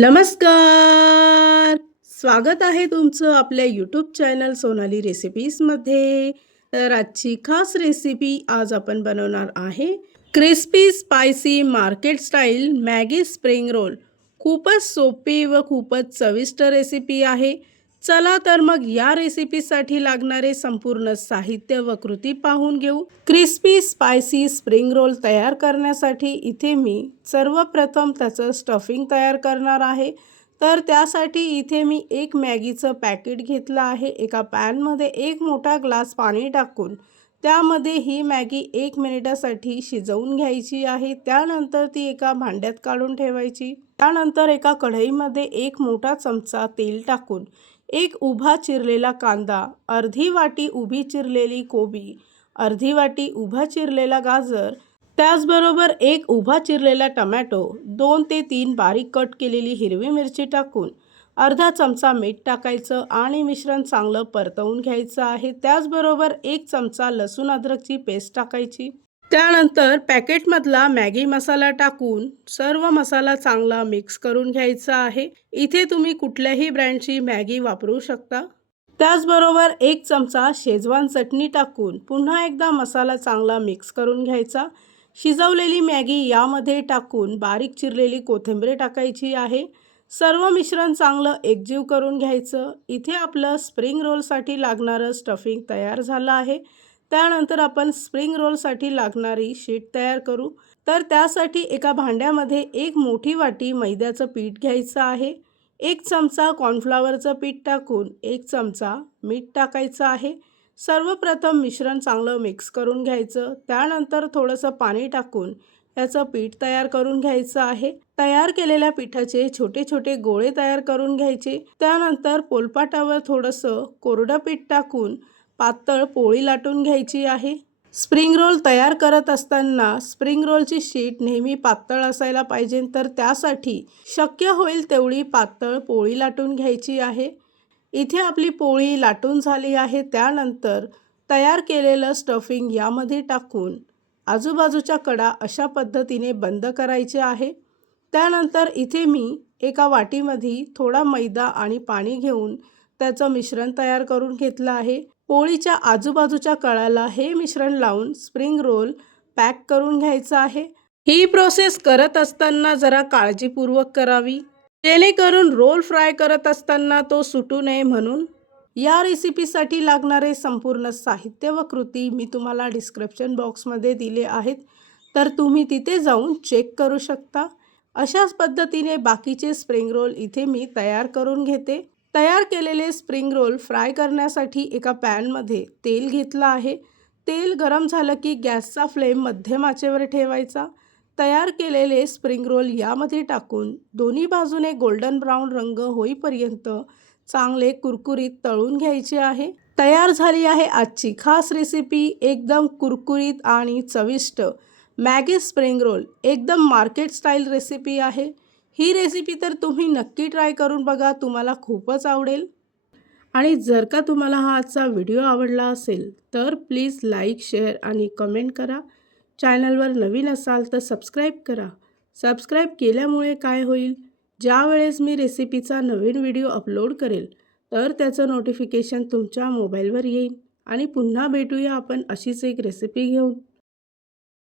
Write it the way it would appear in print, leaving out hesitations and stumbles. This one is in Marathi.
नमस्कार. स्वागत आहे तुमचं आपल्या यूट्यूब चॅनल सोनाली रेसिपीजमध्ये. तर आजची खास रेसिपी आज आपण बनवणार आहे crispy spicy market style Maggi spring roll. खूपच सोपी व खूपच चविष्ट रेसिपी आहे. चला तर मग या रेसिपीसाठी लागणारे संपूर्ण साहित्य व कृती पाहून घेऊ. क्रिस्पी स्पायसी स्प्रिंग रोल तयार करण्यासाठी इथे मी सर्वप्रथम त्याचं स्टफिंग तयार करणार आहे. तर त्यासाठी इथे मी एक मॅगीचं पॅकेट घेतलं आहे. एका पॅनमध्ये एक मोठा ग्लास पाणी टाकून त्यामध्ये ही मॅगी 1 मिनिटासाठी शिजवून घ्यायची आहे. त्यानंतर ती एका भांड्यात काढून ठेवायची. त्यानंतर एका कढईमध्ये एक मोठा चमचा तेल टाकून एक उभा चिरलेला कांदा, अर्धी वाटी उभी चिरलेली कोबी, अर्धी वाटी उभा चिरलेला गाजर, त्याचबरोबर एक उभा चिरलेला टमॅटो, 2 ते 3 बारीक कट केलेली हिरवी मिरची टाकून अर्धा चमचा मीठ टाकायचं आणि मिश्रण चांगलं परतवून घ्यायचं आहे. त्याचबरोबर 1 चमचा लसूण अद्रकची पेस्ट टाकायची. त्यानंतर पॅकेटमधला मॅगी मसाला टाकून सर्व मसाला चांगला मिक्स करून घ्यायचा आहे. इथे तुम्ही कुठल्याही ब्रँडची मॅगी वापरू शकता. त्याचबरोबर 1 चमचा शेजवान चटणी टाकून पुन्हा एकदा मसाला चांगला मिक्स करून घ्यायचा. शिजवलेली मॅगी यामध्ये टाकून बारीक चिरलेली कोथिंबीर टाकायची आहे. सर्व मिश्रण चांगलं एकजीव करून घ्यायचं. इथे आपलं स्प्रिंग रोलसाठी लागणारं स्टफिंग तयार झालं आहे. त्यानंतर आपण स्प्रिंग रोलसाठी लागणारी शीट तयार करू. तर त्यासाठी एका भांड्यामध्ये एक मोठी वाटी मैद्याचं पीठ घ्यायचं आहे. 1 चमचा कॉर्नफ्लॉवरचं पीठ टाकून 1 चमचा मीठ टाकायचं आहे. सर्वप्रथम मिश्रण चांगलं मिक्स करून घ्यायचं. त्यानंतर थोडंसं पाणी टाकून याचं पीठ तयार करून घ्यायचं आहे. तयार केलेल्या पिठाचे छोटे छोटे गोळे तयार करून घ्यायचे. त्यानंतर पोलपाटावर थोडंसं कोरडं पीठ टाकून पातळ पोळी लाटून घ्यायची आहे. स्प्रिंग रोल तयार करत असताना स्प्रिंग रोलची शीट नेहमी पातळ असायला पाहिजे, तर त्यासाठी शक्य होईल तेवढी पातळ पोळी लाटून घ्यायची आहे. इथे आपली पोळी लाटून झाली आहे. त्यानंतर तयार केलेलं स्टफिंग यामध्ये टाकून आजूबाजूच्या कडा अशा पद्धतीने बंद करायचे आहे. त्यानंतर इथे मी एका वाटीमध्ये थोडा मैदा आणि पाणी घेऊन त्याचं मिश्रण तयार करून घेतलं आहे. पोळीच्या आजूबाजूच्या कळाला हे मिश्रण लावून स्प्रिंग रोल पॅक करून घ्यायचं आहे. ही प्रोसेस करत असताना जरा काळजीपूर्वक करावी, जेणेकरून रोल फ्राय करत असताना तो सुटू नये म्हणून. या रेसिपीसाठी लागणारे संपूर्ण साहित्य व कृती मी तुम्हाला डिस्क्रिप्शन बॉक्समध्ये दिले आहेत, तर तुम्ही तिथे जाऊन चेक करू शकता. अशाच पद्धतीने बाकीचे स्प्रिंग रोल इथे मी तयार करून घेते. तयार केलेले स्प्रिंग रोल फ्राय करण्यासाठी एका पॅनमध्ये तेल घेतलं आहे. तेल गरम झालं की गॅसचा फ्लेम मध्यम आचेवर ठेवायचा. तयार केलेले स्प्रिंग रोल यामध्ये टाकून दोन्ही बाजूने गोल्डन ब्राऊन रंग होईपर्यंत चांगले कुरकुरीत तळून घ्यायचे आहे. तयार झाली आहे आजची खास रेसिपी, एकदम कुरकुरीत आणि चविष्ट मॅगी स्प्रिंग रोल. एकदम मार्केट स्टाईल रेसिपी आहे. ही रेसिपी तर तुम्ही नक्की ट्राय करून बघा, तुम्हाला खूपच आवडेल. आणि जर का तुम्हाला हा आजचा व्हिडिओ आवडला असेल तर प्लीज लाईक, शेअर आणि कमेंट करा. चॅनलवर नवीन असाल तर सबस्क्राईब करा. सबस्क्राईब केल्यामुळे काय होईल, ज्या वेळेस मी रेसिपीचा नवीन व्हिडिओ अपलोड करेल तर त्याचं नोटिफिकेशन तुमच्या मोबाईलवर येईल. आणि पुन्हा भेटूया आपण अशीच एक रेसिपी घेऊन.